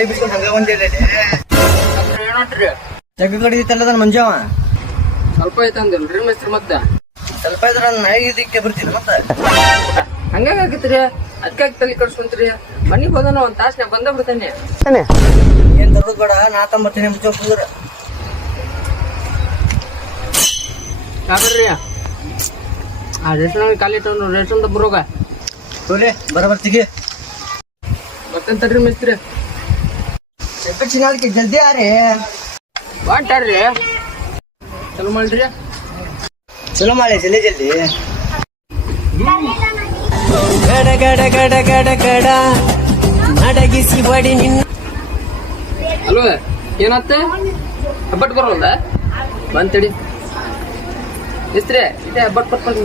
ಬಾಯಿ ಬಿಟ್ಕೊಂಡು ಹಂಗ ಬಂದಿಲ್ಲ ಏನೋಟ್ರಿ ಜಗ್ಗ ಕಡಿದಿತ್ತಲ್ಲ ಅದನ್ನ ಮಂಜಾವ ಸ್ವಲ್ಪ ಐತಂದಿಲ್ರಿ ಮಿಸ್ತ್ರಿ ಮತ್ತೆ ಸ್ವಲ್ಪ ಇದ್ರ ನಾಯಿ ಇದಕ್ಕೆ ಬರ್ತೀನಿ ಮತ್ತೆ ಹಂಗಾಗಿತ್ರಿ ಅದಕ್ಕಾಗಿ ತಲೆ ಕಡ್ಸ್ಕೊಂತ್ರಿ ಮನಿಗ್ ಹೋದನ ಒಂದ್ ತಾಸ್ನ್ಯಾಗ ಬಂದ ಬಿಡ್ತಾನೆ ಏನ್ ತರೋದ್ ಬೇಡ ನಾ ತಂಬರ್ತೀನಿ ಮುಚ್ಚೋ ಕೂದ್ರ ಕಾಬ್ರಿ ಆ ರೇಷನ್ ಖಾಲಿ ಇಟ್ಟು ರೇಷನ್ ಬರೋಗ ತೋಲೆ ಬರಬರ್ತಿಗೆ ಬರ್ತೇನೆ ತಡ್ರಿ ಮಿಸ್ತ್ರಿ ಚಿನ್ನದಕ್ಕೆ ಜಲ್ದಿ ಆರಿ ಬಾಟ್ರಿ ಚಲೋ ಮಾಡ್ರಿ ಚಲೋ ಮಾಡಿ ಜಲ್ದಿ ಜಲ್ದಿ ಗಡ ಗಡ ಗಡ ಗಡ ಗಡ ನಡಗಿಸಿ ಬಡಿ ನಿನ್ನ ಅಲ್ವ ಏನತ್ತ ಹಬ್ಬಟ್ ಬರೋಲ್ಲ ಬಂತಡಿ ಮಿಸ್ತ್ರಿ ಇದೇ ಹಬ್ಬಟ್ ಪಟ್ಕೊಂಡು